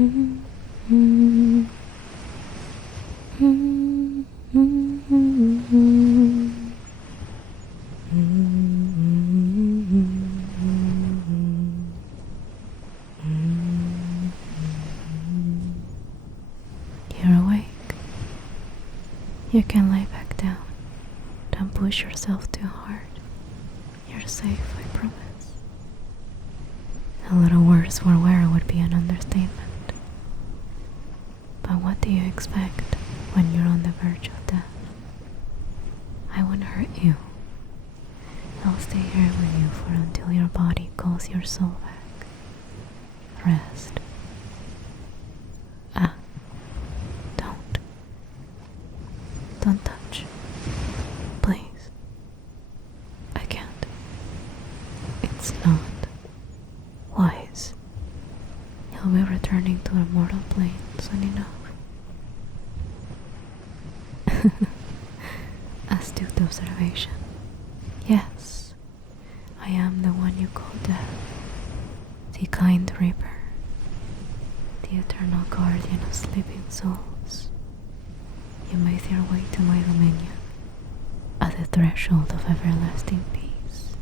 You're awake. You can lay back down. Don't push yourself too hard. You're safe, I promise. A little worse for wear would be an understatement. But what do you expect when you're on the verge of death? I won't hurt you. I'll stay here with you for until your body calls your soul back. Rest. Don't touch. Please. I can't. It's not wise. You'll be returning to a mortal plane soon enough. Astute observation. Yes, I am the one you call death. The kind reaper. The eternal guardian of sleeping souls. You made your way to my dominion, at the threshold of everlasting peace.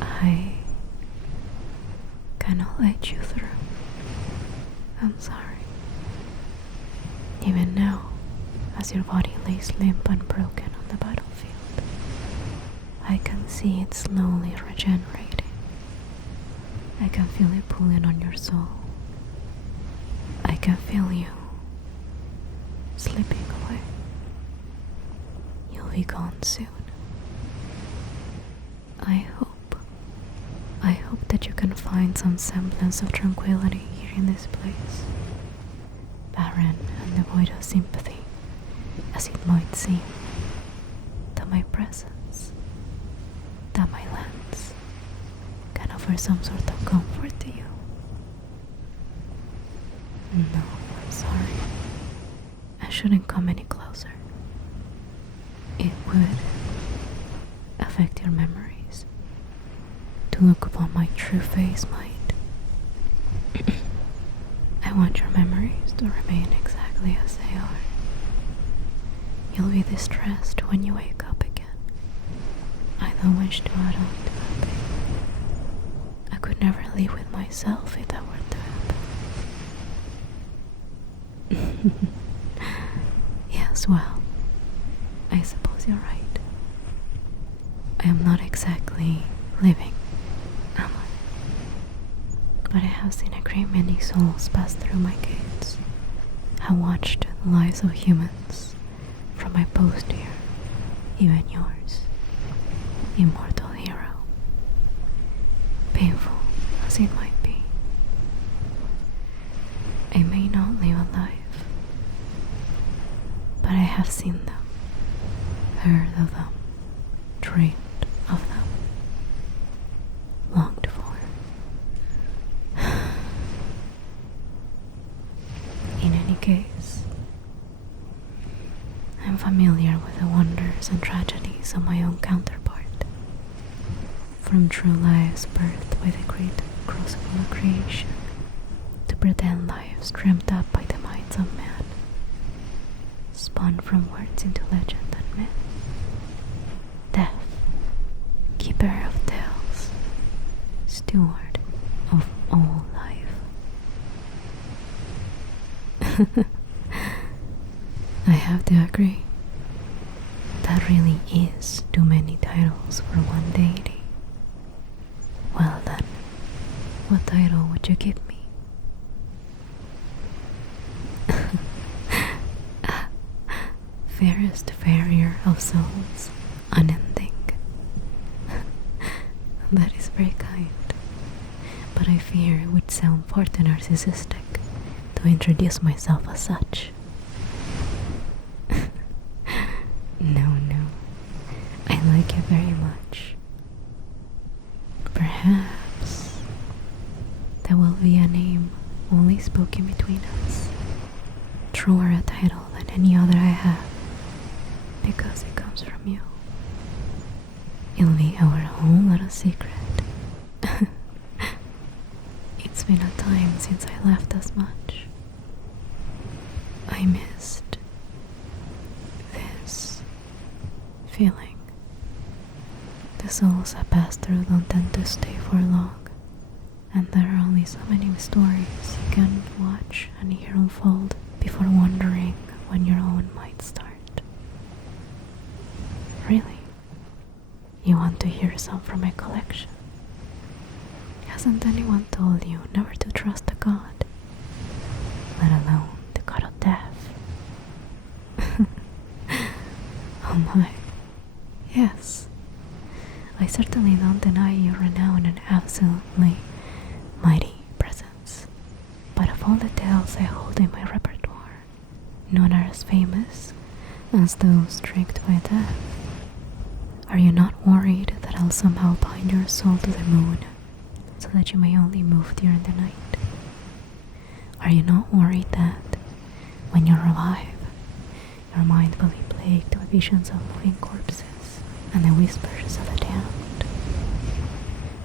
I cannot let you through. I'm sorry. Even now, as your body lays limp and broken on the battlefield, I can see it slowly regenerating. I can feel it pulling on your soul. I can feel you slipping away. You'll be gone soon. I hope that you can find some semblance of tranquility here in this place, barren and devoid of sympathy, as it might seem, that my presence, that my lens, can offer some sort of comfort to you. No, I'm sorry. I shouldn't come any closer. It would affect your memories. To look upon my true face might. I want your memories to remain exactly as they are. You'll be distressed when you wake up again. I don't wish to add on to that pain. I could never live with myself if that were to happen. Yes, well, I suppose you're right. I am not exactly living, am I? But I have seen a great many souls pass through my gates. I watched the lives of humans from my post here, even yours, immortal hero. Painful as it might be. I may not live a life, but I have seen them, heard of them, dreamed of them, longed for. In any case, I'm familiar with the wonders and tragedies of my own counterpart, from true life's birth by the great crucible of creation, to pretend lives dreamt up by the minds of man, spun from words into legend and myth. Death, keeper of tales, steward of all life. I have to agree. That really is too many titles for one deity. Well then, what title would you give me? Fairest farrier of souls, unending. That is very kind, but I fear it would sound far too narcissistic to introduce myself as such. No, I like you very much. Perhaps there will be a name only spoken between us, truer a title than any other I have, because it comes from you. It'll be our own little secret. It's been a time since I laughed as much. I missed this feeling. The souls I pass through don't tend to stay for long, and there are only so many stories you can watch and hear unfold before wondering when your own might start. Really? You want to hear some from my collection? Hasn't anyone told you never to trust a god, let alone the god of death? Oh my. Yes. I certainly don't deny your renown and absolutely mighty presence. But of all the tales I hold in my repertoire, none are as famous as those tricked by death. Are you not worried that I'll somehow bind your soul to the moon, so that you may only move during the night? Are you not worried that, when you're alive, your mind will be plagued with visions of moving corpses and the whispers of the damned?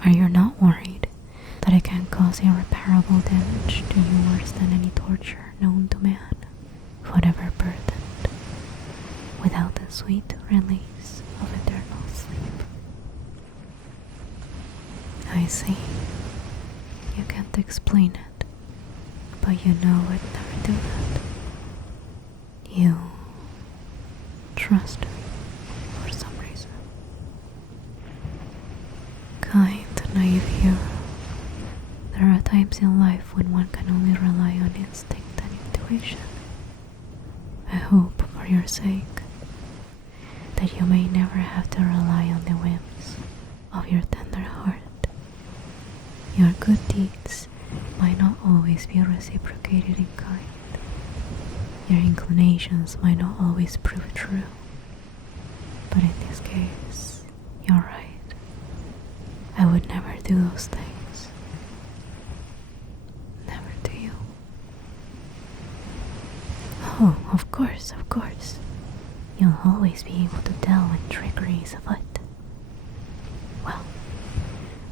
Are you not worried that it can cause irreparable damage to you worse than any torture known to man, whatever burdened, without the sweet release of eternal sleep? I see. You can't explain it, but you know I'd never do that. You trust me for some reason. Kind, naive hero. There are times in life when one can only rely on instinct and intuition. I hope, for your sake, that you may never have to rely on the whims of your tender heart. Your good deeds might not always be reciprocated in kind. Your inclinations might not always prove true. But in this case, you're right. I would never do those things. Never to you. Oh, of course, of course. You'll always be able to tell when trickery is afoot. Well,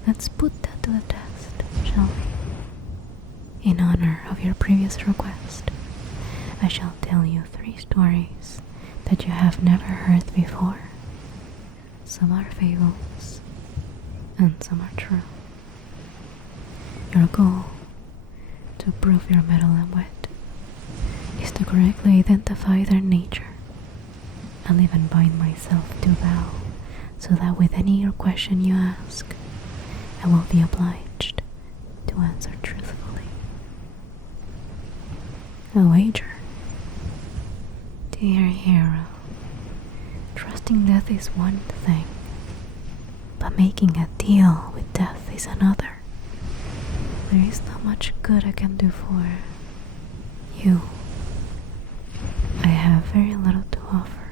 let's put that to the test, shall we? In honor of your previous request, I shall tell you 3 stories that you have never heard before. Some are fables, and some are true. Your goal, to prove your mettle and wit, is to correctly identify their nature. I'll even bind myself to vow, so that with any question you ask, I will be obliged to answer truthfully. A wager. Dear hero, trusting death is one thing, but making a deal with death is another. There is not much good I can do for you. I have very little to offer.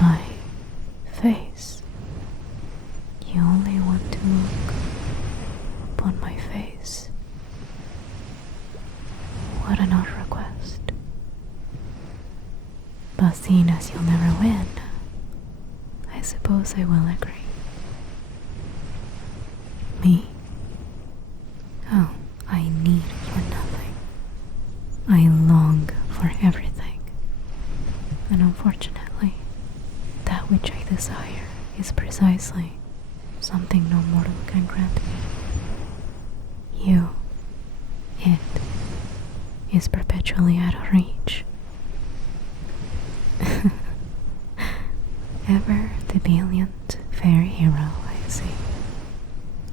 My face. You only want to look upon my face. What an odd request. But seeing as you'll never win, I suppose I will agree. Me? Oh, I need for nothing. I long for everything. And unfortunately, that which I desire is precisely something no mortal can grant me. You, it, is perpetually out of reach. Ever the valiant fair hero, I see.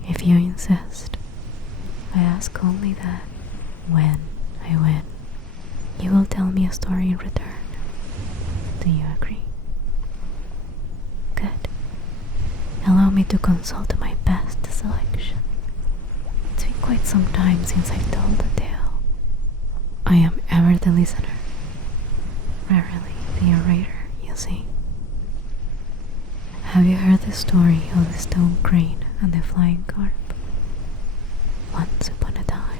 If you insist, I ask only that, when I win, you will tell me a story in return. Do you agree? Good. Allow me to consult my best selection. It's been quite some time since I've told a tale. I am ever the listener, rarely the orator, you see. Have you heard the story of the stone crane and the flying carp? Once upon a time.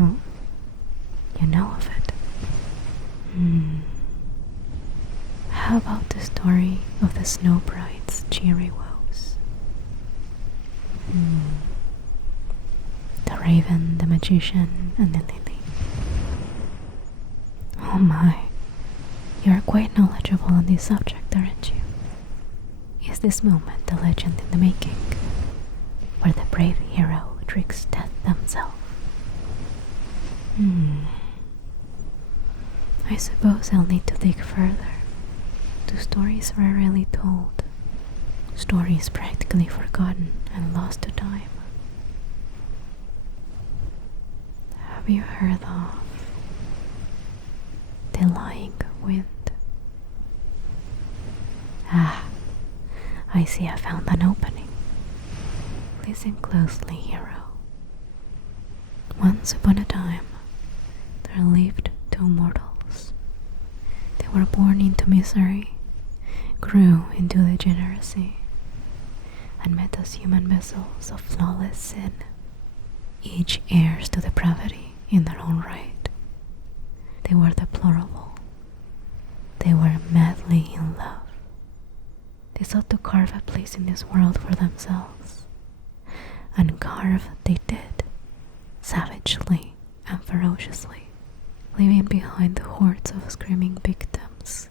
Oh, you know of it. How about the story of the snow bride's cheery woes? Raven, the magician, and the lily. Oh my, you are quite knowledgeable on this subject, aren't you? Is this moment a legend in the making, where the brave hero tricks death themselves? I suppose I'll need to dig further to stories rarely told, stories practically forgotten and lost to time. Have you heard of the lying wind? I see I found an opening. Listen closely, hero. Once upon a time, there lived two mortals. They were born into misery, grew into degeneracy, and met as human vessels of flawless sin, each heirs to depravity in their own right. They were deplorable. They were madly in love. They sought to carve a place in this world for themselves, and carve they did, savagely and ferociously, leaving behind the hordes of screaming victims,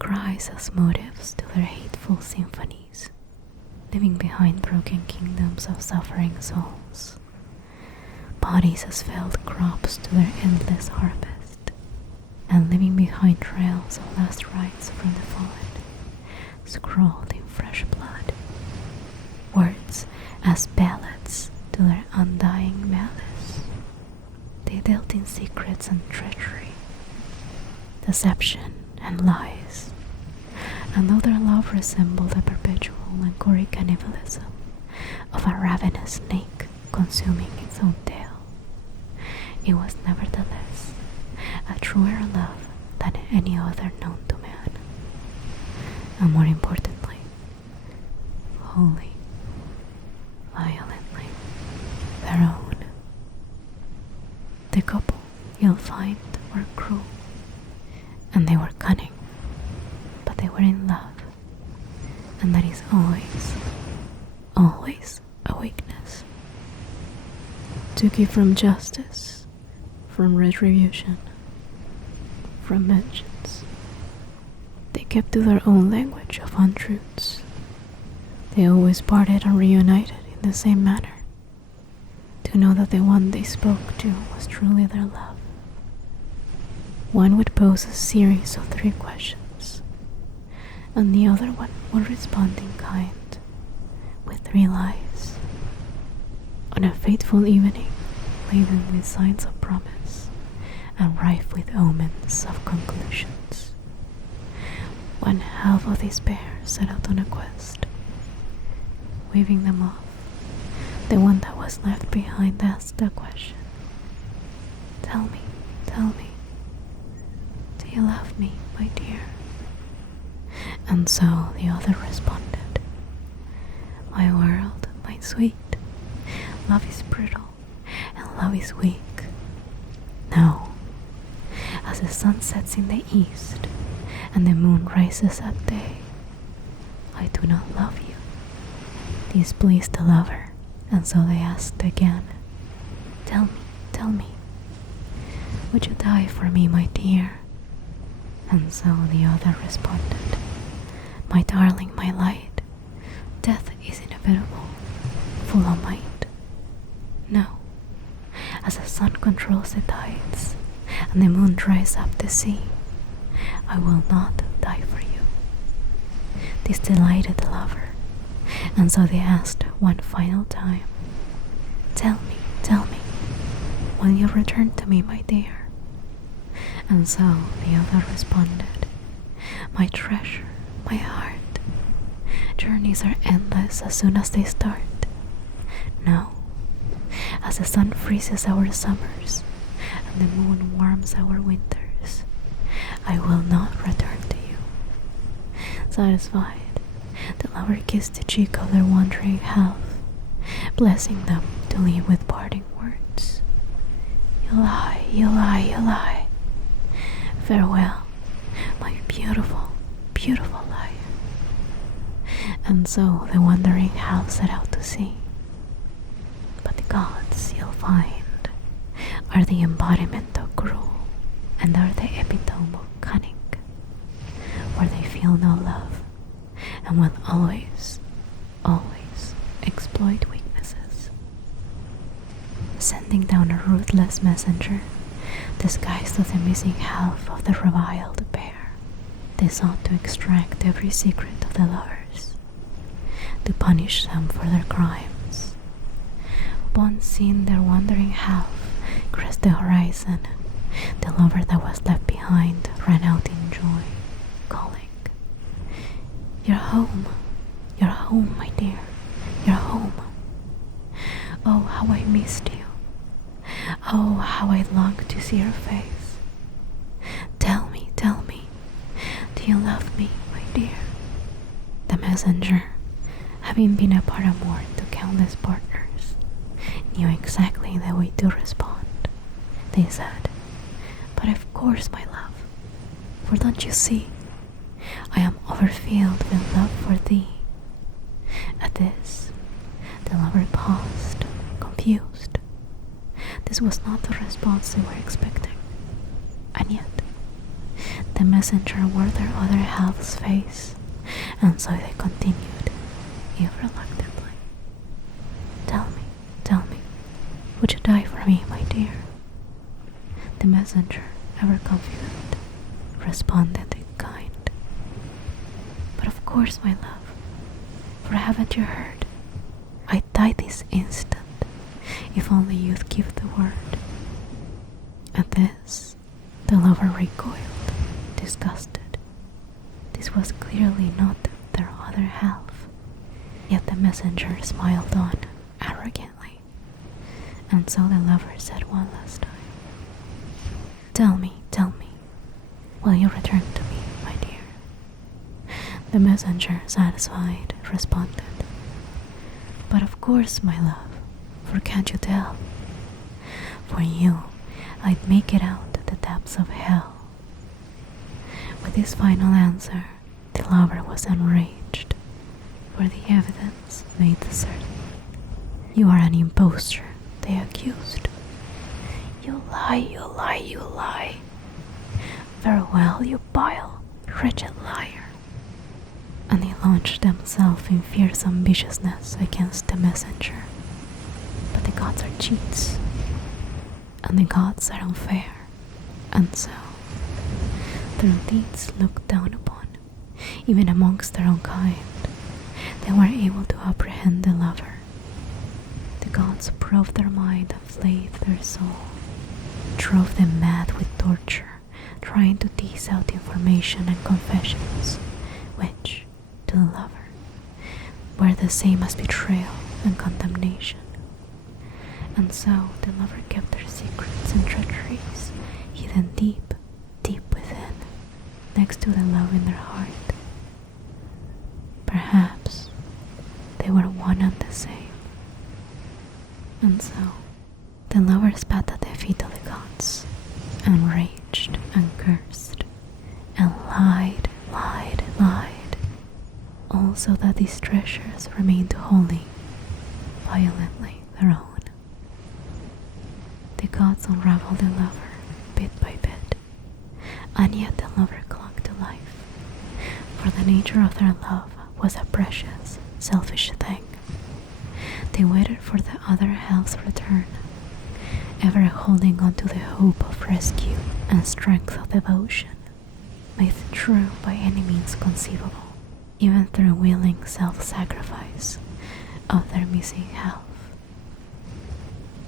cries as motives to their hateful symphonies, leaving behind broken kingdoms of suffering souls, bodies as failed crops to their endless harvest, and leaving behind trails of last rites from the fallen, scrawled in fresh blood, words as ballads to their undying malice. They dealt in secrets and treachery, deception and lies, and though their love resembled a perpetual and gory cannibalism of a ravenous snake consuming its own tail, it was nevertheless a truer love than any other known to man, and more importantly, wholly, violently their own. The couple, you'll find, were cruel, and they were cunning, but they were in love, and that is always a weakness. To keep from justice, from retribution, from vengeance, they kept to their own language of untruths. They always parted and reunited in the same manner, to know that the one they spoke to was truly their love. One would pose a series of 3 questions, and the other one would respond in kind, with 3 lies. On a fateful evening, laden with signs of promise, and rife with omens of conclusions, one half of this pair set out on a quest. Waving them off, the one that was left behind asked a question. Tell me, do you love me, my dear? And so the other responded, my world, my sweet, love is brittle and love is weak. No, as the sun sets in the east and the moon rises at day, I do not love you. This pleased the lover, and so they asked again, tell me, would you die for me, my dear? And so the other responded, my darling, my light, death is inevitable, full of might. No, as the sun controls the tides, and the moon dries up the sea, I will not die for you. This delighted the lover, and so they asked one final time, tell me, will you return to me, my dear? And so the other responded, my treasure, my heart, journeys are endless as soon as they start. No, as the sun freezes our summers, and the moon warms our winters, I will not return to you. Satisfied, the lover kissed the cheek of their wandering half, blessing them to leave with parting words. You lie. Farewell, my beautiful, beautiful liar. And so the wandering half set out to sea. But the gods, you'll find, find are the embodiment of cruel and are the epitome of cunning, where they feel no love and will always, always exploit weaknesses. Sending down a ruthless messenger disguised as the missing half of the reviled pair, they sought to extract every secret of the lovers, to punish them for their crimes. Upon seeing their wandering half crest the horizon, the lover that was left behind ran out in joy, calling, "You're home, my dear, you're home. Oh, how I missed you. Oh, how I longed to see your face. Tell me, do you love me, my dear?" The messenger, having been a paramour to countless partners, knew exactly the way to respond. They said, "But of course, my love, for don't you see, I am overfilled with love for thee." At this, the lover paused, confused. This was not the response they were expecting. And yet, the messenger wore their other half's face, and so they continued, if reluctantly, Tell me, would you die for me, my dear?" The messenger, ever confident, responded in kind, "But of course, my love, for haven't you heard? I'd die this instant, if only you'd give the word." At this, the lover recoiled, disgusted. This was clearly not their other half, yet the messenger smiled on arrogantly, and so the lover said one last time, Tell me, will you return to me, my dear?" The messenger, satisfied, responded, "But of course, my love, for can't you tell? For you, I'd make it out to the depths of hell." With this final answer, the lover was enraged, for the evidence made certain. "You are an impostor," they accused. "You lie, you lie, you lie. Farewell, you vile, wretched liar." And they launched themselves in fearsome viciousness against the messenger. But the gods are cheats, and the gods are unfair, and so their deeds looked down upon, even amongst their own kind. They were able to apprehend the lover. The gods probed their mind and flayed their soul, drove them mad with torture, trying to tease out information and confessions, which, to the lover, were the same as betrayal and condemnation. And so the lover kept their secrets and treacheries hidden deep, deep within, next to the love in their heart. Perhaps they were one and the same. And so the lover spat at the feet of the gods, and raged and cursed, and lied, also that these treasures remained wholly, violently their own. The gods unraveled the lover bit by bit, and yet the lover clung to life, for the nature of their love was a precious, selfish thing. They waited for the other half's return, ever holding on to the hope of rescue and strength of devotion, made true by any means conceivable, even through willing self-sacrifice of their missing half.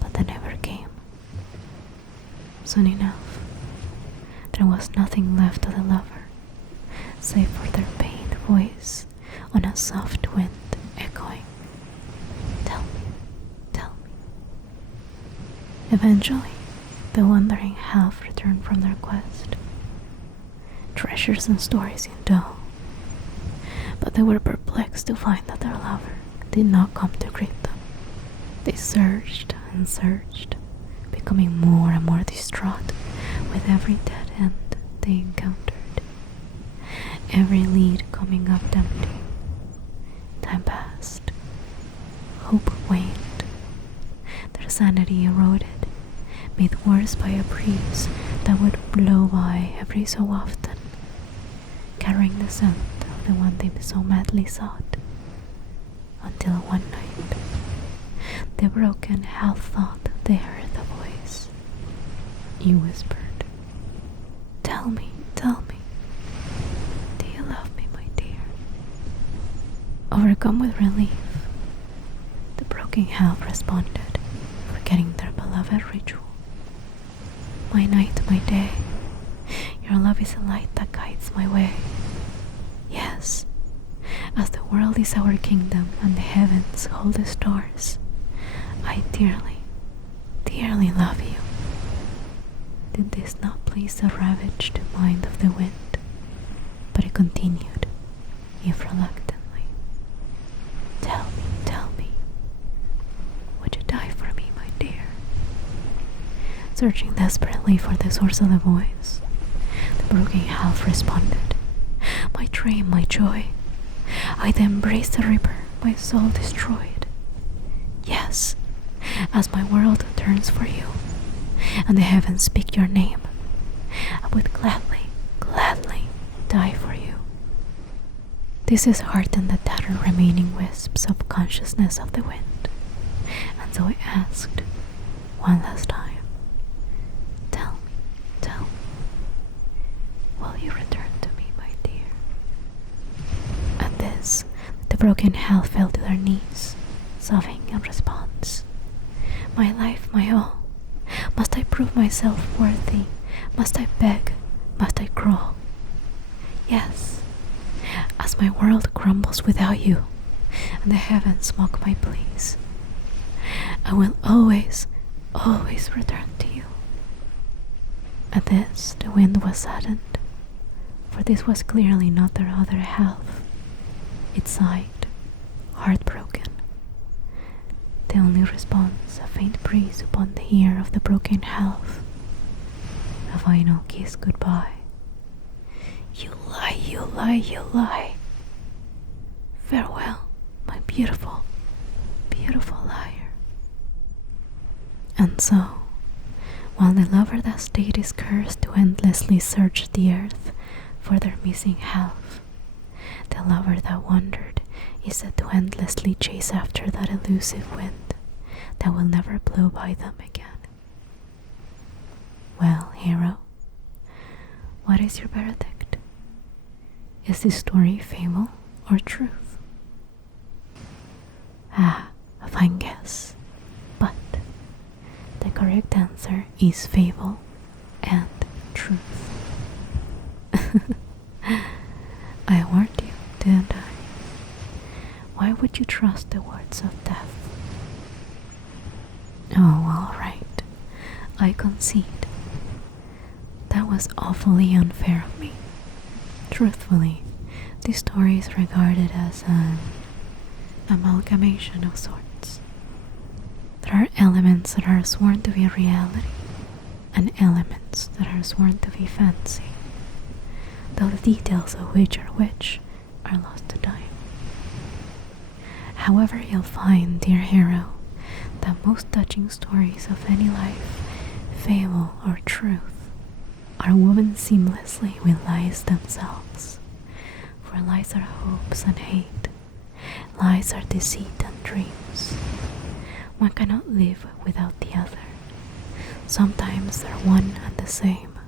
But they never came. Soon enough, there was nothing left of the lover, save for their pained voice on a soft wind echoing, Tell me. Eventually, the wandering half returned from their quest, treasures and stories in tow. But they were perplexed to find that their lover did not come to greet them. They searched and searched, becoming more and more distraught with every dead end they encountered, every lead coming up empty. Time passed. Hope waned. Their sanity eroded, made worse by a breeze that would blow by every so often, carrying the scent of the one they so madly sought. Until one night, the broken half thought they heard a voice. You whispered, tell me, do you love me, my dear? Overcome with relief, the broken half responded, forgetting their beloved ritual. My night, my day, your love is a light that guides my way. Yes, as the world is our kingdom and the heavens hold the stars, I dearly, dearly love you. Did this not please the ravaged mind of the wind? But it continued, if reluctantly. Tell me, would you die for me, my dear? Searching desperately for the source of the voice, the broken half responded, my dream, my joy. I'd embrace the reaper, my soul destroyed. Yes, as my world turns for you, and the heavens speak your name, I would gladly die for you. This is heart and the tattered remaining wisps of consciousness of the wind, and so I asked, one last time, tell me, will you return to me, my dear? At this, the broken half fell to their knees, sobbing in response. My life, my all, must I prove myself worthy? Must I beg? Must I crawl? Yes, as my world crumbles without you, and the heavens mock my pleas, I will always return to you. At this, the wind was saddened, for this was clearly not their other half. It sighed, heartbroken. The only response, a faint breeze upon the ear of the broken half. A final kiss goodbye. You lie. Farewell, my beautiful, beautiful liar. And so, while the lover that stayed is cursed to endlessly search the earth for their missing half, the lover that wandered is said to endlessly chase after that elusive wind that will never blow by them again. Well, hero, what is your verdict? Is this story fable or truth? A fine guess, but the correct answer is fable and truth. I warned you, didn't I? Why would you trust the words of death? Oh, all right, I concede. That was awfully unfair of me. Truthfully, this story is regarded as an amalgamation of sorts. There are elements that are sworn to be reality, and elements that are sworn to be fancy, though the details of which are lost to time. However, you'll find, dear hero, that most touching stories of any life, fable or truth, are woven seamlessly with lies themselves. For lies are hopes and hate, lies are deceit and dreams. One cannot live without the other. Sometimes they're one and the same,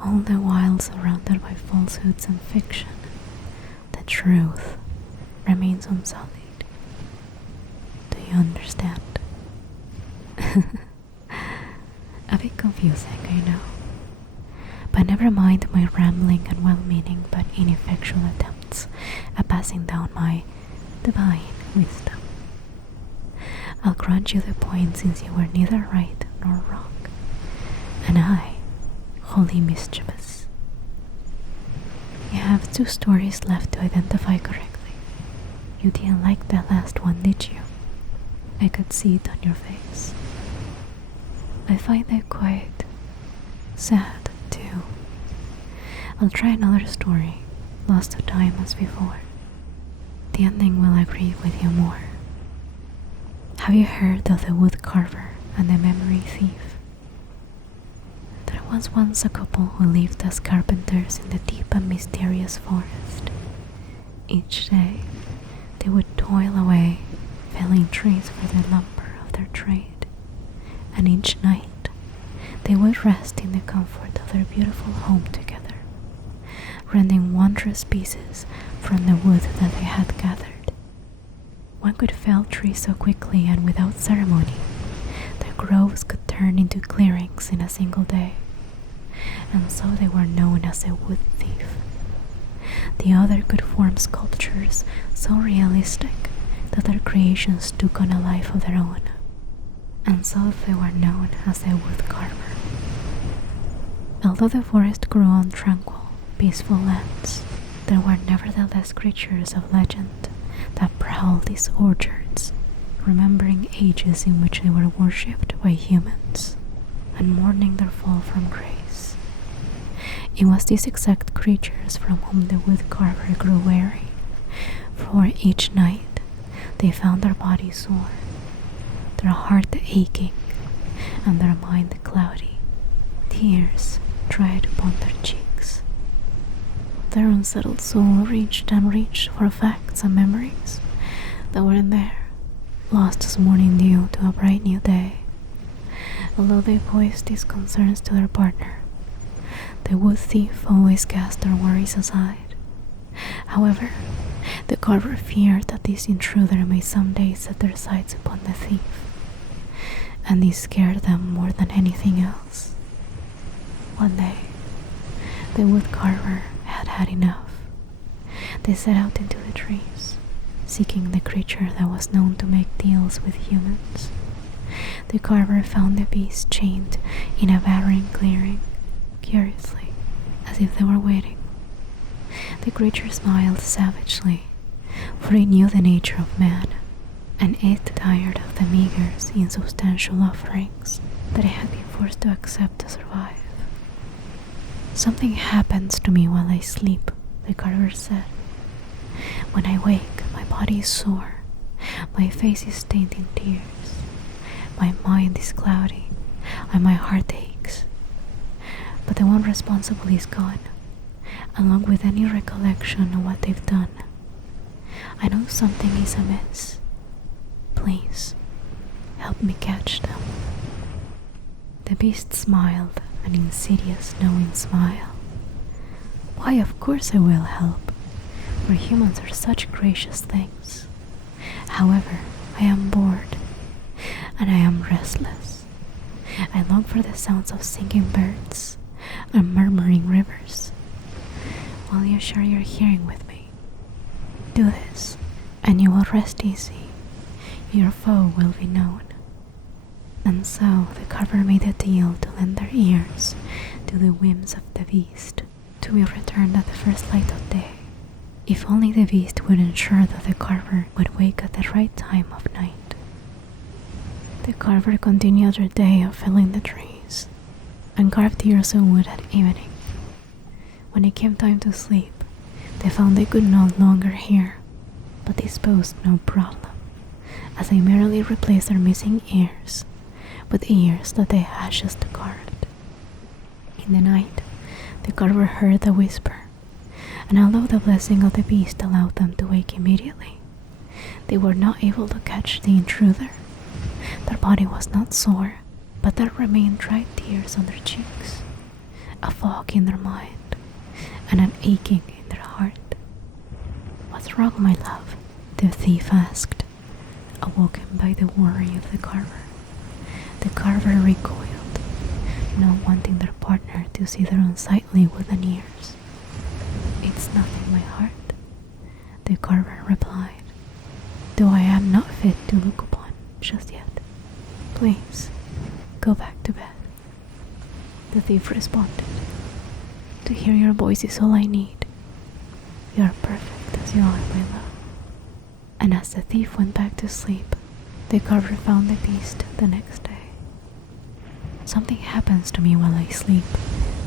all the while surrounded by falsehoods and fiction. The truth remains unsullied. Do you understand? A bit confusing, I know. But never mind my rambling and well-meaning but ineffectual attempts at passing down my divine wisdom. I'll grant you the point since you were neither right nor wrong, and I, wholly mischievous. You have 2 stories left to identify correctly. You didn't like that last one, did you? I could see it on your face. I find it quite sad, too. I'll try another story, lost to time as before. The ending will agree with you more. Have you heard of the wood carver and the memory thief? There was once a couple who lived as carpenters in the deep and mysterious forest. Each day, they would toil away, felling trees for the lumber of their trade, and each night, they would rest in the comfort of their beautiful home together, rending wondrous pieces from the wood that they had gathered. One could fell trees so quickly and without ceremony that groves could turn into clearings in a single day, and so they were known as a wood thief. The other could form sculptures so realistic that their creations took on a life of their own, and so they were known as a wood carver. Although the forest grew on tranquil, peaceful lands, there were nevertheless creatures of legend that prowled these orchards, remembering ages in which they were worshipped by humans, and mourning their fall from grace. It was these exact creatures from whom the wood carver grew wary, for each night they found their bodies sore, their heart aching, and their mind cloudy, tears dried upon their cheeks. Their unsettled soul reached and reached for facts and memories that weren't there, lost as morning dew to a bright new day. Although they voiced these concerns to their partner, the wood thief always cast their worries aside. However, the carver feared that this intruder may someday set their sights upon the thief, and this scared them more than anything else. One day, the wood carver had enough. They set out into the trees, seeking the creature that was known to make deals with humans. The carver found the beast chained in a barren clearing, curiously, as if they were waiting. The creature smiled savagely, for it knew the nature of man, and it tired of the meager, insubstantial offerings that it had been forced to accept to survive. "Something happens to me while I sleep," the carver said. "When I wake, my body is sore, my face is stained in tears, my mind is cloudy, and my heart aches. But the one responsible is gone, along with any recollection of what they've done. I know something is amiss. Please, help me catch them." The beast smiled, an insidious, knowing smile. "Why, of course I will help, for humans are such gracious things. However, I am bored, and I am restless. I long for the sounds of singing birds and murmuring rivers. Will you share your hearing with me? Do this, and you will rest easy. Your foe will be known." And so the carver made a deal to lend their ears to the whims of the beast, to be returned at the first light of day, if only the beast would ensure that the carver would wake at the right time of night. The carver continued their day of felling the trees, and carved ears of wood at evening. When it came time to sleep, they found they could no longer hear, but this posed no problem, as they merely replaced their missing ears with ears that they had just carved. In the night, the carver heard a whisper, and although the blessing of the beast allowed them to wake immediately, they were not able to catch the intruder. Their body was not sore, but there remained dried tears on their cheeks, a fog in their mind, and an aching in their heart. "What's wrong, my love?" the thief asked, awoken by the worry of the carver. The carver recoiled, not wanting their partner to see their unsightly wooden ears. "It's nothing, my heart," the carver replied, "though I am not fit to look upon just yet. Please, go back to bed." The thief responded, "To hear your voice is all I need. You are perfect as you are, my love." And as the thief went back to sleep, the carver found the beast the next day. "Something happens to me while I sleep,"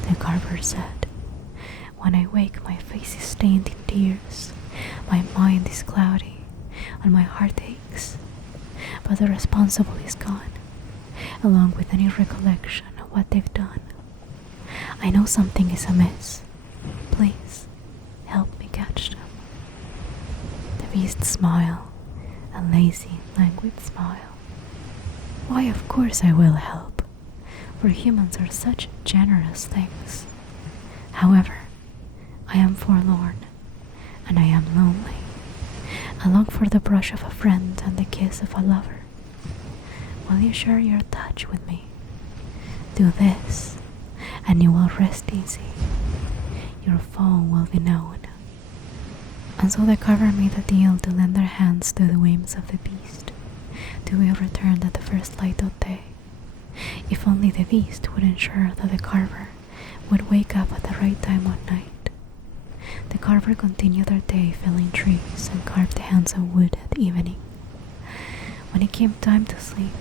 the carver said. "When I wake, my face is stained in tears, my mind is cloudy, and my heart aches. but the responsible is gone, along with any recollection of what they've done. I know something is amiss. Please, help me catch them. The beast smiled, a lazy, languid smile. Why, of course I will help, for humans are such generous things. However, I am forlorn, and I am lonely. I long for the brush of a friend and the kiss of a lover. Will you share your touch with me? Do this, and you will rest easy. Your foe will be known. And so the carver made a deal to lend their hands to the whims of the beast, to be returned at the first light of day. If only the beast would ensure that the carver would wake up at the right time one night. The carver continued their day felling trees and carved the hands of wood at evening. When it came time to sleep,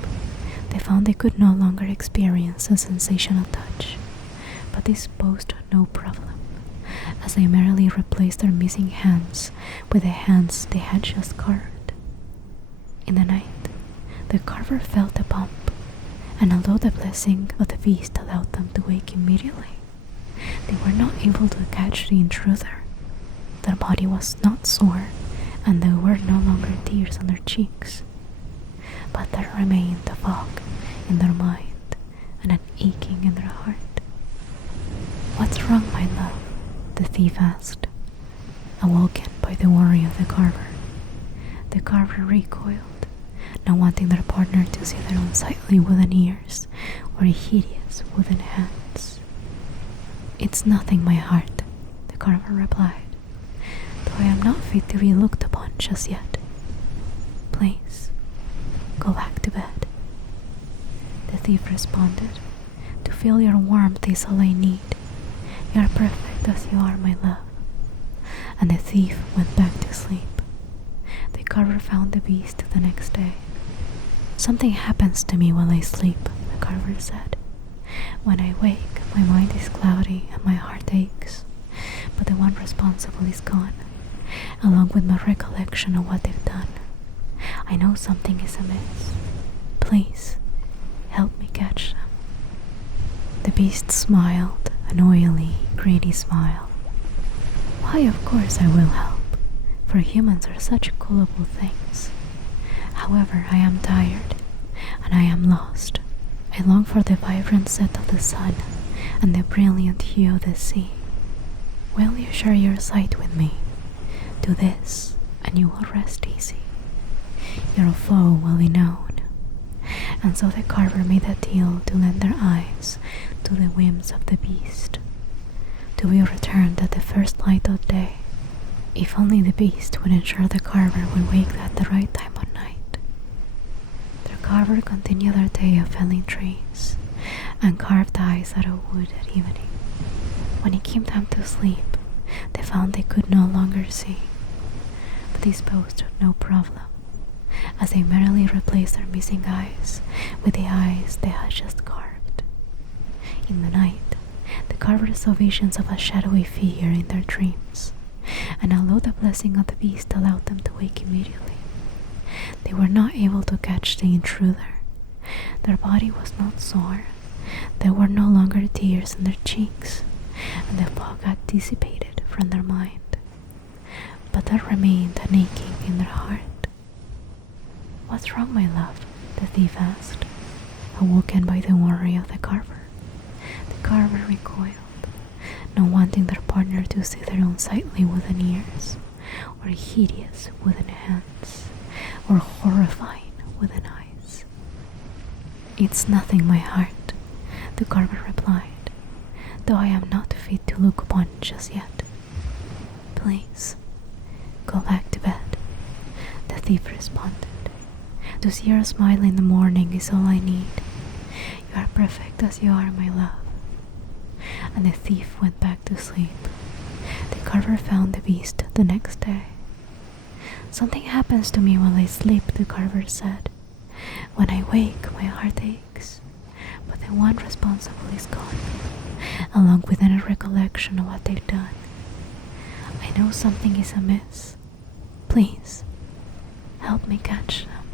they found they could no longer experience a sensational touch, but this posed no problem, as they merely replaced their missing hands with the hands they had just carved. In the night, the carver felt a bump, and although the blessing of the beast allowed them to wake immediately, they were not able to catch the intruder. Their body was not sore, and there were no longer tears on their cheeks, but there remained a fog in their mind and an aching in their heart. "What's wrong, my love?" the thief asked, awoken by the worry of the carver. The carver recoiled, not wanting their partner to see their unsightly wooden ears or hideous wooden hands. "It's nothing, my heart," the carver replied, "though I am not fit to be looked upon just yet. Please, go back to bed." The thief responded, "To feel your warmth is all I need. You are perfect as you are, my love." And the thief went back to sleep. The carver found the beast the next day. "Something happens to me while I sleep," the carver said. "When I wake, my mind is cloudy and my heart aches, but the one responsible is gone, along with my recollection of what they've done. I know something is amiss. Please, help me catch them." The beast smiled, an oily, greedy smile. "Why, of course I will help, for humans are such gullible things. However, I am tired, and I am lost. I long for the vibrant set of the sun and the brilliant hue of the sea. Will you share your sight with me? Do this, and you will rest easy. Your foe will be known." And so the carver made a deal to lend their eyes to the whims of the beast, to be returned at the first light of day. If only the beast would ensure the carver would wake at the right time of night. The carver continued their day of felling trees and carved eyes out of wood at evening. When it came time to sleep, they found they could no longer see, but this posed no problem, as they merely replaced their missing eyes with the eyes they had just carved. In the night, the carver saw visions of a shadowy figure in their dreams, and although the blessing of the beast allowed them to wake immediately, they were not able to catch the intruder. Their body was not sore, there were no longer tears in their cheeks, and the fog had dissipated from their mind, but there remained an aching in their heart. "What's wrong, my love?" the thief asked, awoken by the worry of the carver. The carver recoiled, not wanting their partner to see their unsightly wooden ears, or hideous wooden hands, or horrifying wooden eyes. "It's nothing, my heart," the carver replied, "though I am not fit to look upon just yet. Please, go back to bed," the thief responded. "To see your smile in the morning is all I need. You are perfect as you are, my love." And the thief went back to sleep. The carver found the beast the next day. "Something happens to me while I sleep," the carver said. "When I wake, my heart aches, but the one responsible is gone, along with any recollection of what they've done. I know something is amiss. Please, help me catch them."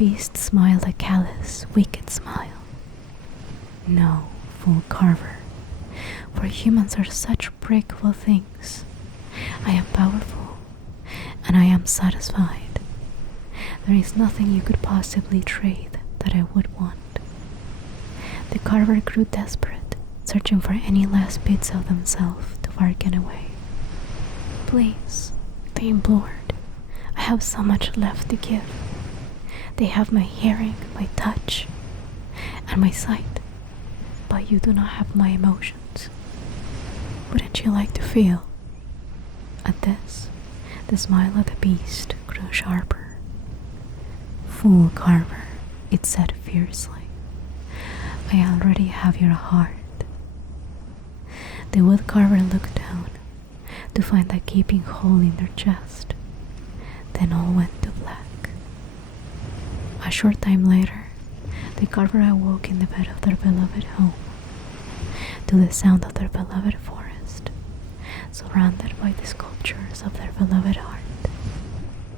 beast smiled a callous, wicked smile. No, fool Carver, for humans are such breakable things. I am powerful, and I am satisfied. There is nothing you could possibly trade that I would want. The Carver grew desperate, searching for any last bits of themselves to bargain away. Please, they implored, I have so much left to give. They have my hearing, my touch, and my sight, but you do not have my emotions. Wouldn't you like to feel? At this, the smile of the beast grew sharper. Fool Carver, it said fiercely, I already have your heart. The wood carver looked down to find a gaping hole in their chest. Then all went to black. A short time later, the carver awoke in the bed of their beloved home, to the sound of their beloved forest, surrounded by the sculptures of their beloved art,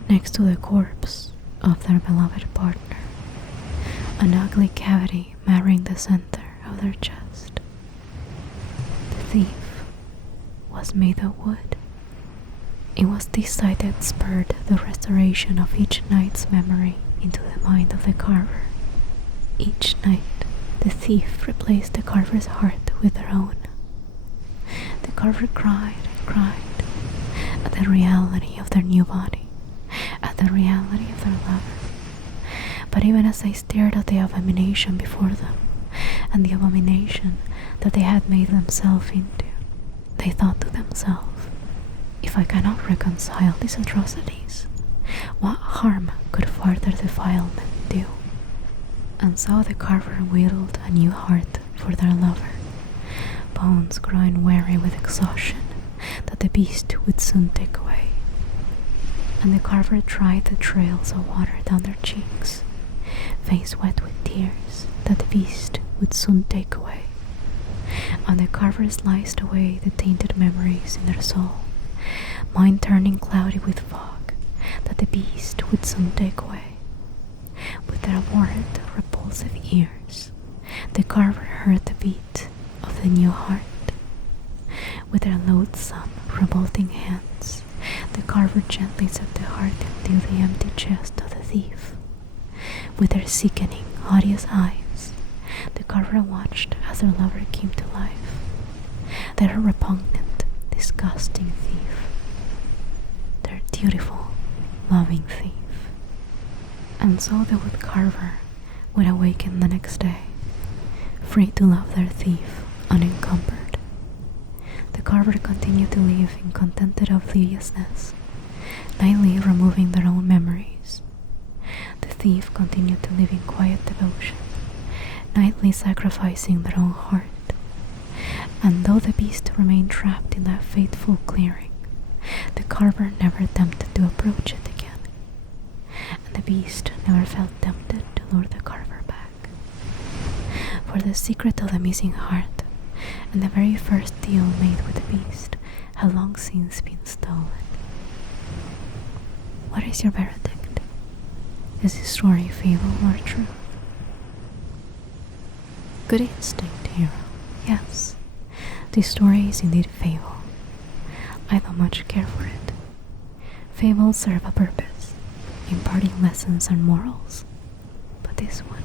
next to the corpse of their beloved partner, an ugly cavity marring the center of their chest. The thief was made of wood. It was this sight that spurred the restoration of each night's memory into the mind of the carver. Each night, the thief replaced the carver's heart with their own. The carver cried and cried at the reality of their new body, at the reality of their lover. But even as they stared at the abomination before them, and the abomination that they had made themselves into, they thought to themselves, if I cannot reconcile these atrocities, what harm could further defilement do? And so the carver whittled a new heart for their lover, bones growing weary with exhaustion that the beast would soon take away. And the carver dried the trails of water down their cheeks, face wet with tears that the beast would soon take away. And the carver sliced away the tainted memories in their soul, mind turning cloudy with fog that the beast would soon take away. With their abhorrent, repulsive ears, the carver heard the beat of the new heart. With their loathsome, revolting hands, the carver gently set the heart into the empty chest of the thief. With their sickening, odious eyes, the carver watched as their lover came to life. Their repugnant, disgusting thief. Their dutiful, loving thief. And so the wood carver would awaken the next day, free to love their thief unencumbered. The carver continued to live in contented obliviousness, nightly removing their own memories. The thief continued to live in quiet devotion, nightly sacrificing their own heart. And though the beast remained trapped in that fateful clearing, the carver never attempted to approach it again, and the beast never felt tempted to lure the carver back. For the secret of the missing heart and the very first deal made with the beast had long since been stolen. What is your verdict? Is this story fable or truth? Good instinct, hero. Yes, this story is indeed fable. I don't much care for it. Fables serve a purpose, imparting lessons and morals. But this one,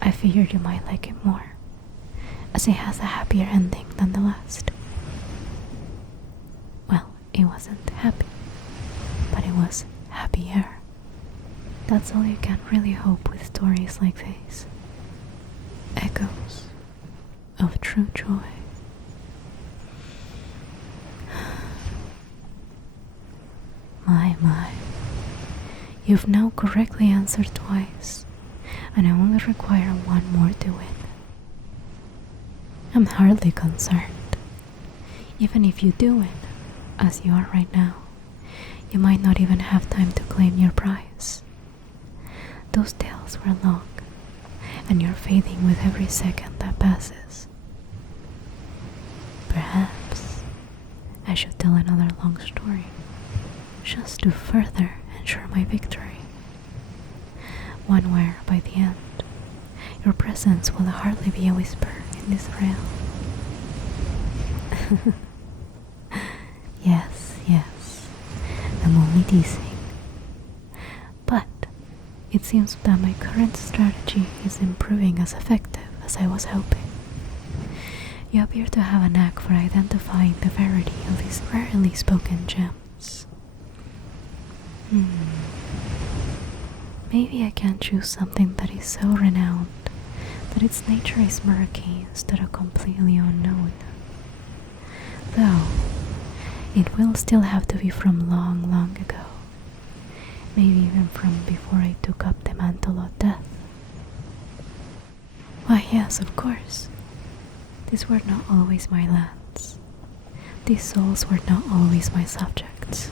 I figured you might like it more, as it has a happier ending than the last. Well, it wasn't happy, but it was happier. That's all you can really hope with stories like these. Echoes of true joy. My. You've now correctly answered twice, and I only require one more to win. I'm hardly concerned. Even if you do win, as you are right now, you might not even have time to claim your prize. Those tales were long, and you're fading with every second that passes. Perhaps I should tell another long story, just to further ensure my victory. One where, by the end, your presence will hardly be a whisper in this realm. Yes, I'm only teasing. But it seems that my current strategy isn't proving as effective as I was hoping. You appear to have a knack for identifying the verity of these rarely spoken gems. Maybe I can choose something that is so renowned that its nature is murky instead of completely unknown. Though, it will still have to be from long ago. Maybe even from before I took up the mantle of death. Why yes, of course. These were not always my lands. These souls were not always my subjects.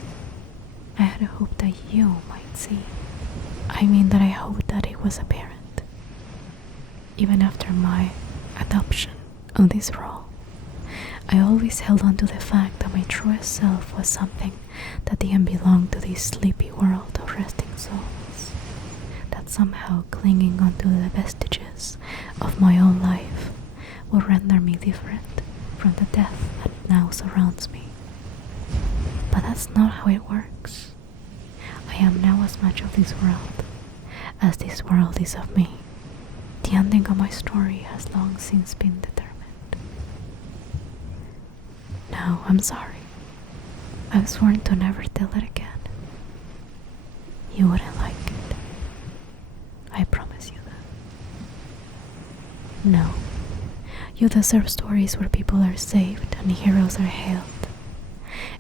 I had a hope that you might see. That I hoped that it was apparent. Even after my adoption of this role, I always held on to the fact that my truest self was something that didn't belong to this sleepy world of resting souls. That somehow clinging onto the vestiges of my own life will render me different from the death that now surrounds me. But that's not how it works. I am now as much of this world as this world is of me. The ending of my story has long since been determined. No, I'm sorry. I've sworn to never tell it again. You wouldn't like it. I promise you that. No. You deserve stories where people are saved and heroes are hailed.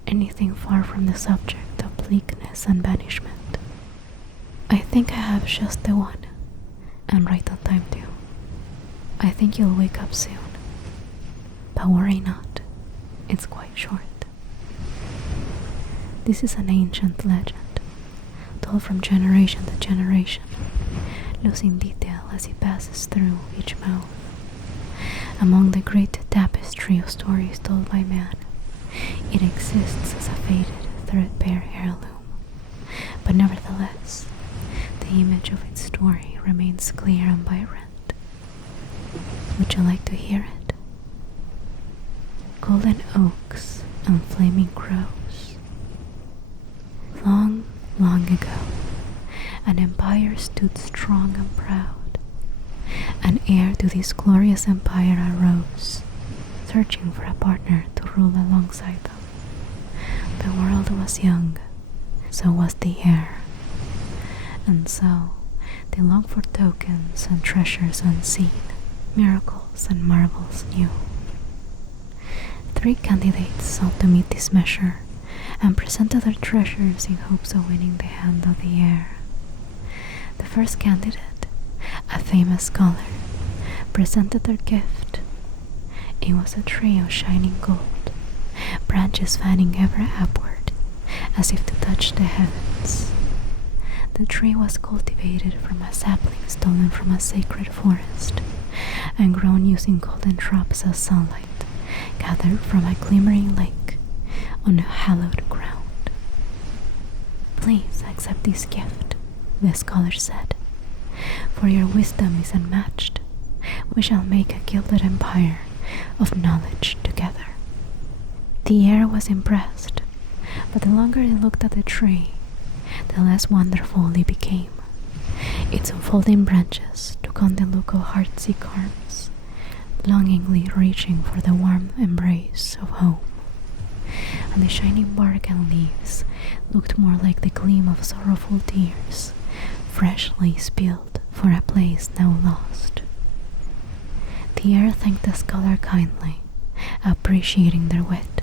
Anything far from the subject of bleakness and banishment. I think I have just the one, and right on time too. I think you'll wake up soon. But worry not, it's quite short. This is an ancient legend, told from generation to generation, losing detail as it passes through each mouth. Among the great tapestry of stories told by man, it exists as a faded, threadbare heirloom, but nevertheless, the image of its story remains clear and vibrant. Would you like to hear it? Golden oaks and flaming crows. Long ago, an empire stood strong and proud. An heir to this glorious empire arose, searching for a partner to rule alongside them. The world was young, so was the heir. And so, they longed for tokens and treasures unseen, miracles and marvels new. 3 candidates sought to meet this measure, and presented their treasures in hopes of winning the hand of the heir. The first candidate, a famous scholar, presented their gift. It was a tree of shining gold, branches fanning ever upward, as if to touch the heavens. The tree was cultivated from a sapling stolen from a sacred forest, and grown using golden drops as sunlight, gathered from a glimmering lake on a hallowed ground. Please accept this gift, the scholar said, for your wisdom is unmatched. We shall make a gilded empire of knowledge together. The heir was impressed, but the longer he looked at the tree, the less wonderful it became. Its unfolding branches took on the look of heart-sick arms, longingly reaching for the warm embrace of home. And the shining bark and leaves looked more like the gleam of sorrowful tears, freshly spilled for a place now lost. The heir thanked the scholar kindly, appreciating their wit,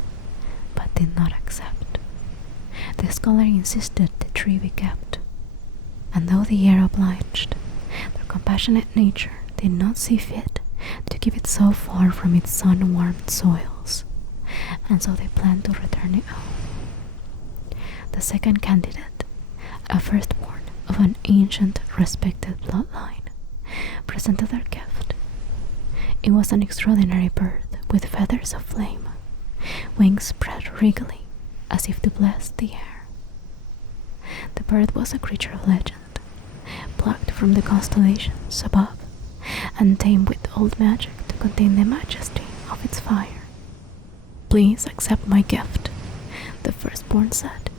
but did not accept. The scholar insisted the tree be kept, and though the heir obliged, their compassionate nature did not see fit to keep it so far from its sun-warmed soils, and so they planned to return it home. The second candidate, a firstborn of an ancient, respected bloodline, presented their gift. It was an extraordinary bird with feathers of flame, wings spread regally as if to bless the air. The bird was a creature of legend, plucked from the constellations above, and tamed with old magic to contain the majesty of its fire. "Please accept my gift," the firstborn said,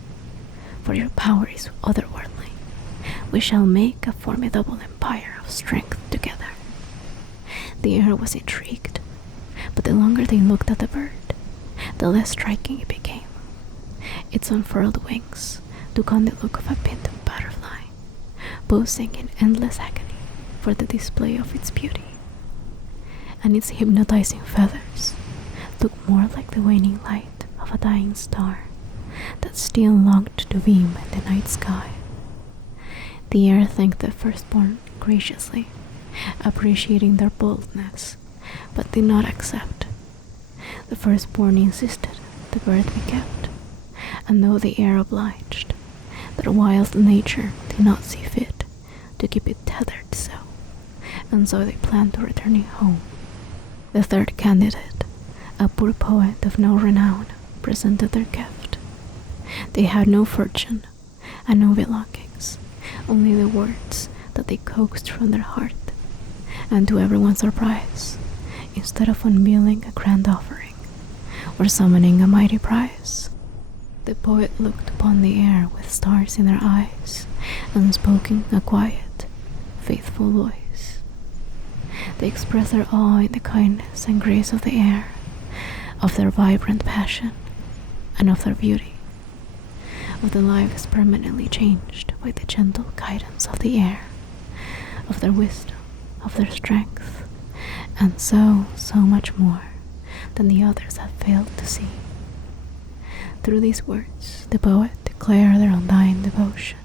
"for your power is otherworldly. We shall make a formidable empire of strength together." The heir was intrigued, but the longer they looked at the bird, the less striking it became. Its unfurled wings took on the look of a painted butterfly, posing in endless agony for the display of its beauty, and its hypnotizing feathers looked more like the waning light of a dying star that still longed to beam in the night sky. The heir thanked the firstborn graciously, appreciating their boldness, but did not accept. The firstborn insisted the bird be kept, and though the heir obliged, their wild nature did not see fit to keep it tethered and so they planned to return it home. The third candidate, a poor poet of no renown, presented their gift. They had no fortune and no belongings, only the words that they coaxed from their heart, and to everyone's surprise, instead of unveiling a grand offering or summoning a mighty prize, the poet looked upon the air with stars in their eyes and spoke in a quiet, faithful voice. They expressed their awe in the kindness and grace of the air, of their vibrant passion, and of their beauty, of the lives permanently changed by the gentle guidance of the air, of their wisdom, of their strength, and so much more than the others had failed to see. Through these words, the poet declared their undying devotion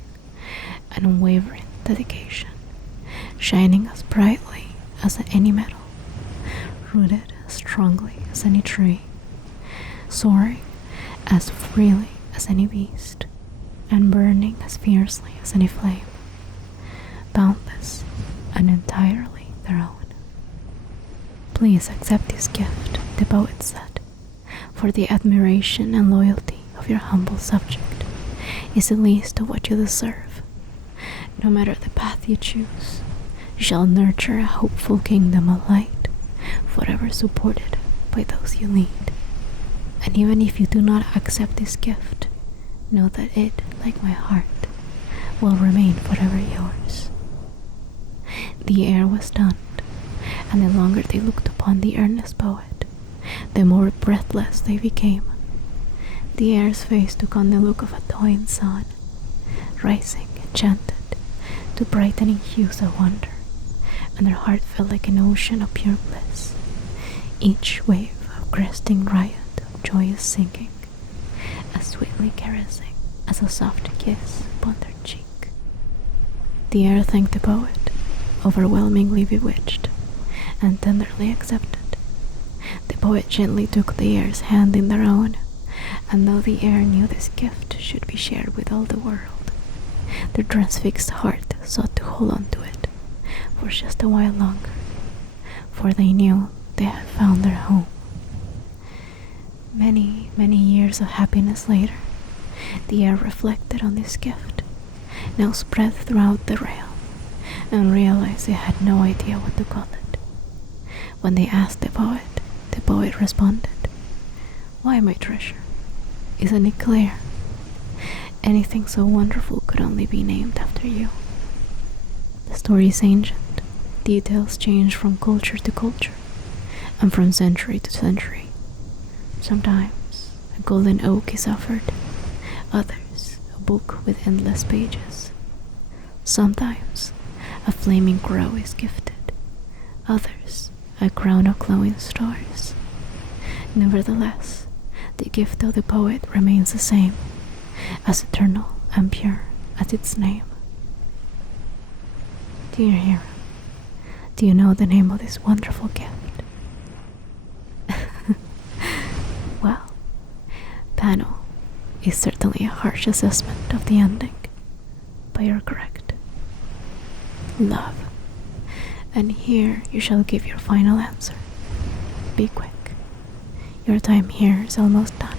and unwavering dedication, shining as brightly as any metal, rooted as strongly as any tree, soaring as freely as any beast, and burning as fiercely as any flame, boundless and entirely their own. "Please accept this gift," the poet said, "for the admiration and loyalty of your humble subject is the least of what you deserve. No matter the path you choose, you shall nurture a hopeful kingdom of light, forever supported by those you lead. And even if you do not accept this gift, know that it, like my heart, will remain forever yours." The air was stunned, and the longer they looked upon the earnest poet, the more breathless they became. The air's face took on the look of a thawing sun, rising enchanted to brightening hues of wonder, and her heart felt like an ocean of pure bliss, each wave a cresting riot of joyous singing, as sweetly caressing as a soft kiss upon their cheek. The air thanked the poet, overwhelmingly bewitched, and tenderly accepted. The poet gently took the air's hand in their own, and though the air knew this gift should be shared with all the world, their transfixed heart sought to hold on to it for just a while longer, for they knew they had found their home. Many years of happiness later, the air reflected on this gift, now spread throughout the realm, and realized they had no idea what to call it. When they asked the poet responded, "Why, my treasure? Isn't it clear? Anything so wonderful could only be named after you." The story is ancient. Details change from culture to culture, and from century to century. Sometimes a golden oak is offered, others a book with endless pages. Sometimes a flaming crow is gifted, others a crown of glowing stars. Nevertheless, the gift of the poet remains the same, as eternal and pure as its name. Dear hero, do you know the name of this wonderful gift? Well, Pano is certainly a harsh assessment of the ending, but you're correct. Love. And here you shall give your final answer. Be quick. Your time here is almost done.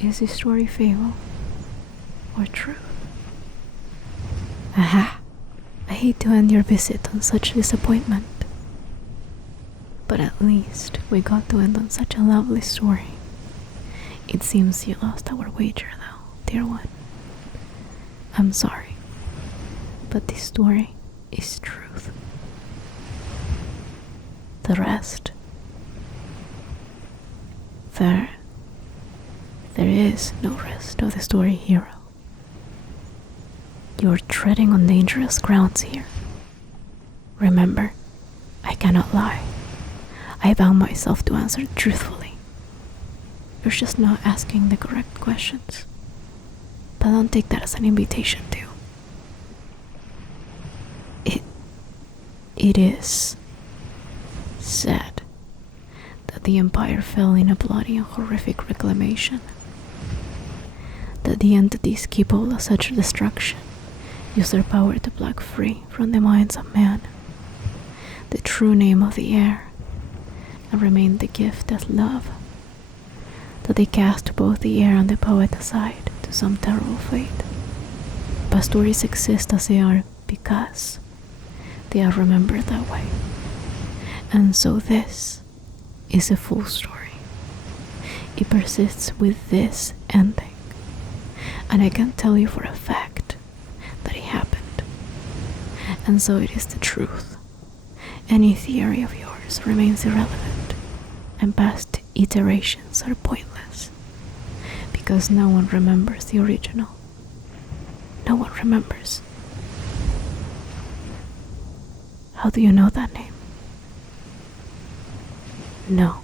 Is this story fable? or truth. Aha! I hate to end your visit on such disappointment. But at least we got to end on such a lovely story. It seems you lost our wager though, dear one. I'm sorry, but this story is truth. The rest, there is no rest of the story, hero. You're treading on dangerous grounds here. Remember, I cannot lie. I bound myself to answer truthfully. You're just not asking the correct questions. But don't take that as an invitation to. It is said that the Empire fell in a bloody and horrific reclamation. That the entities capable of such destruction use their power to pluck free from the minds of man the true name of the air, and remain the gift as love. That they cast both the air and the poet aside to some terrible fate. But stories exist as they are because they are remembered that way. And so this is a full story. It persists with this ending. And I can tell you for a fact that it happened. And so it is the truth. Any theory of yours remains irrelevant, and past iterations are pointless, because no one remembers the original. No one remembers. How do you know that name? No,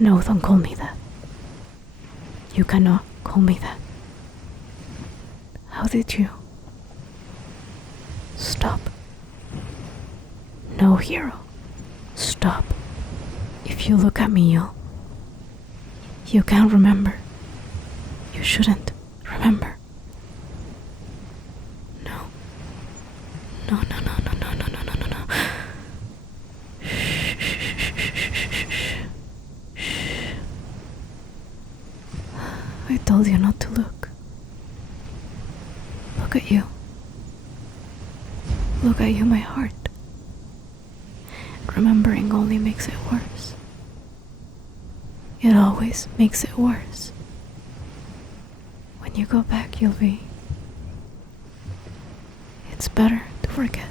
don't call me that. You cannot call me that. How did you? Stop. No, hero. Stop. If you look at me, you can't remember. You shouldn't remember. No. No. I told you not to look. Look at you. Look at you, my heart. Remembering only makes it worse. It always makes it worse. When you go back, you'll be... It's better to forget.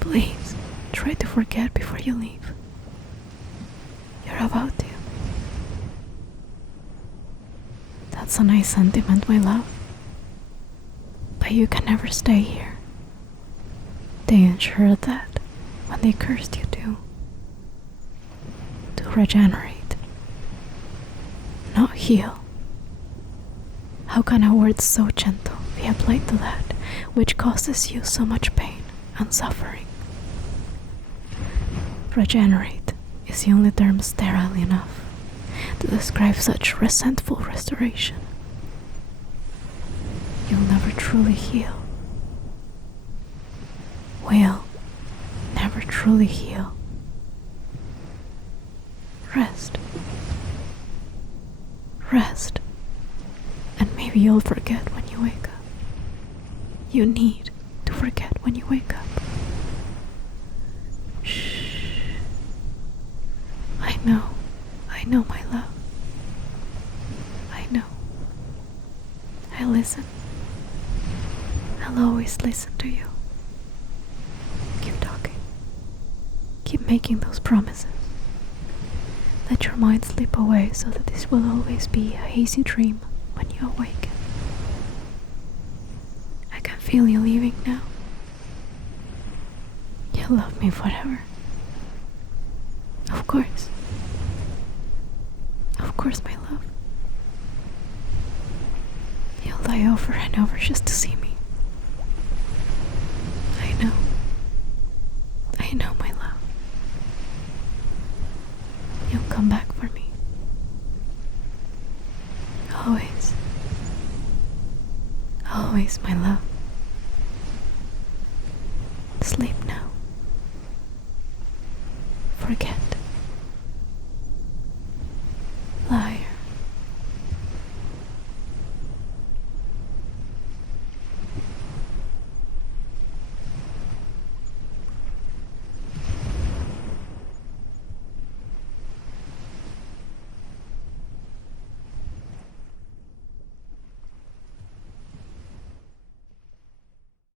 Please, try to forget before you leave. You're about to. That's a nice sentiment, my love. But you can never stay here. They ensured that when they cursed you to regenerate, not heal. How can a word so gentle be applied to that which causes you so much pain and suffering? Regenerate is the only term sterile enough to describe such resentful restoration. You'll never truly heal. Will never truly heal. Rest, and maybe you'll forget when you wake up. You need to forget when you wake up. Shh. I know, my love. I know. I listen. I'll always listen to you. Keep talking. Keep making those promises. Let your mind slip away so that this will always be a hazy dream when you awaken. I can feel you leaving now. You'll love me forever. Of course. Of course, my love. You'll die over and over just to see me. I know, my love. You'll come back for me. Always. Always, my love. Sleep now. Forget.